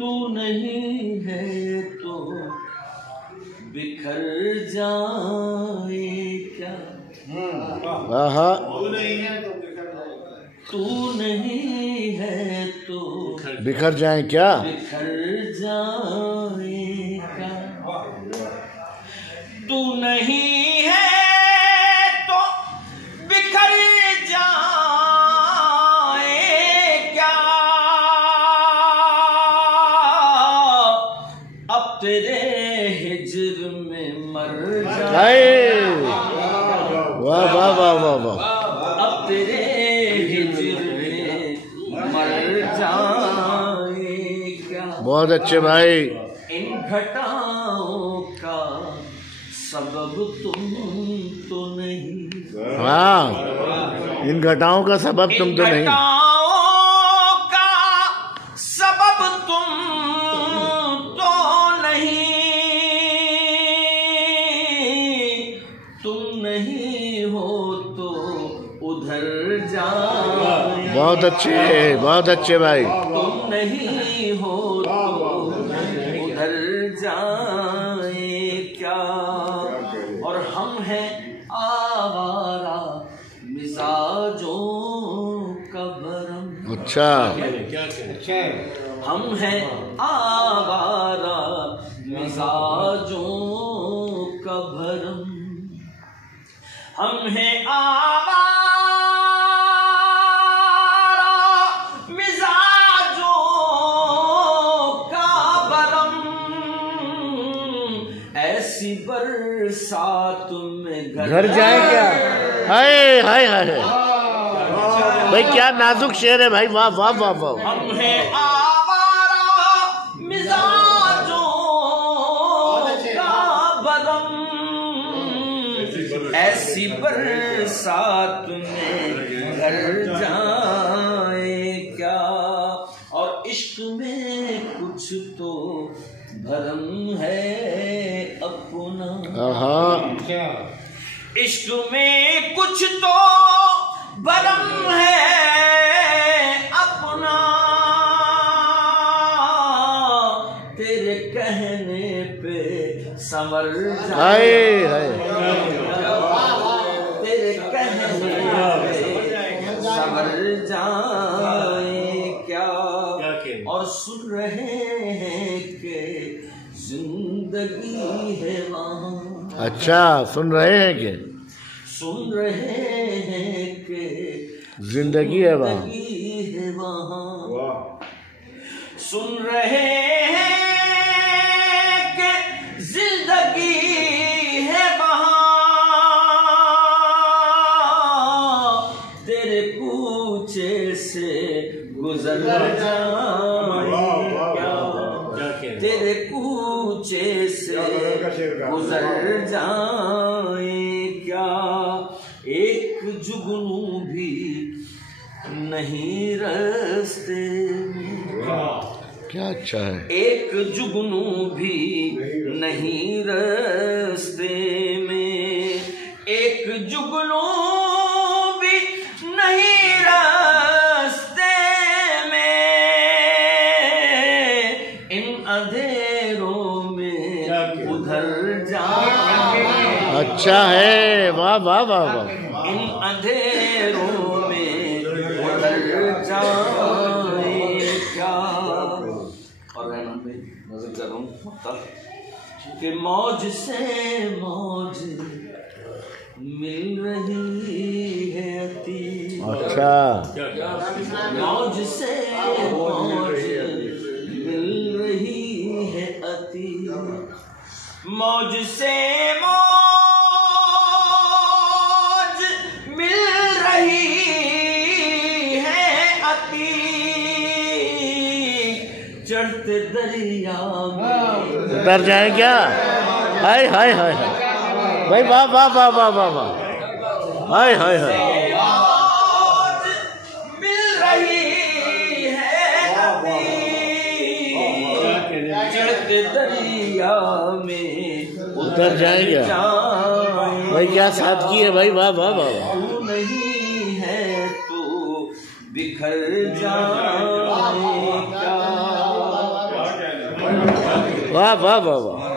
तू नहीं है तो बिखर जाए क्या। तू नहीं है तो तू नहीं है तो बिखर जाए क्या, बिखर जाए क्या। तू नहीं है तो बिखर जाए क्या। अब तेरे हिज्र में मर जाए। वाह वाह वाह वाह वाह। अब तेरे हिज्र में मर जाए क्या। बहुत अच्छे भाई। इन घटाओं का सबब तुम तो नहीं। हाँ, इन घटाओं का सबब तुम तो नहीं। घटाओं का सबब तुम तो नहीं। तुम नहीं हो तो उधर जाए। बहुत अच्छे भाई। तुम नहीं हो तो उधर जाए क्या। और हम हैं आवारा मिजाजों का भरम। अच्छा, हम हैं आवारा मिजाजों का भरम। हम हैं आवारा मिजाजों का भरम। ऐसी बरसात में घर जाए क्या। हाय हाय हाय भाई, क्या नाजुक शेर है भाई। वाह वाह वाह वाह। हम हैं आवारा मिजाजों का भरम। ऐसी बरसात में घर जाए क्या। और इश्क में कुछ तो भरम है अपना। इश्क में कुछ तो भरम है अपना। तेरे कहने पे संवर जाए। तेरे कहने पे संवर जाए क्या। और सुन रहे हैं कि जिंदगी है वहाँ। अच्छा, सुन रहे हैं कि सुन रहे हैं कि जिंदगी है वहाँ। सुन रहे हैं कि जिंदगी है वहाँ। तेरे कूचे से गुजर जाए क्या। तेरे कूचे से गुजर जाए क्या। एक जुगनू भी नहीं रास्ते में। क्या अच्छा है। एक जुगनू भी नहीं रास्ते में। एक जुगनू भी नहीं रास्ते में। इन अंधेरों में उधर जाए। अच्छा है, वाह वाह वाह वाह। इन अंधेरों में उधर जाए क्या। और रहना पे नजर कर रहा हूँ कि मौज से मौज मिल रही है अति। अच्छा, मौज से मौज मिल रही है अति। मौज से मौज मिल रही है अति। चढ़ते दरिया में उतर जाए क्या। हाय हाय हाय भाई, वाह वाह वाह वाह वाह वाह। हाय हाय हाय। मौज मिल रही है अति। चढ़ते दरिया में उतर जाएगा भाई। क्या सादगी है भाई, वाह वाह वाह। तू नहीं है तो बिखर जाए क्या। वाह वाह वाह वाह।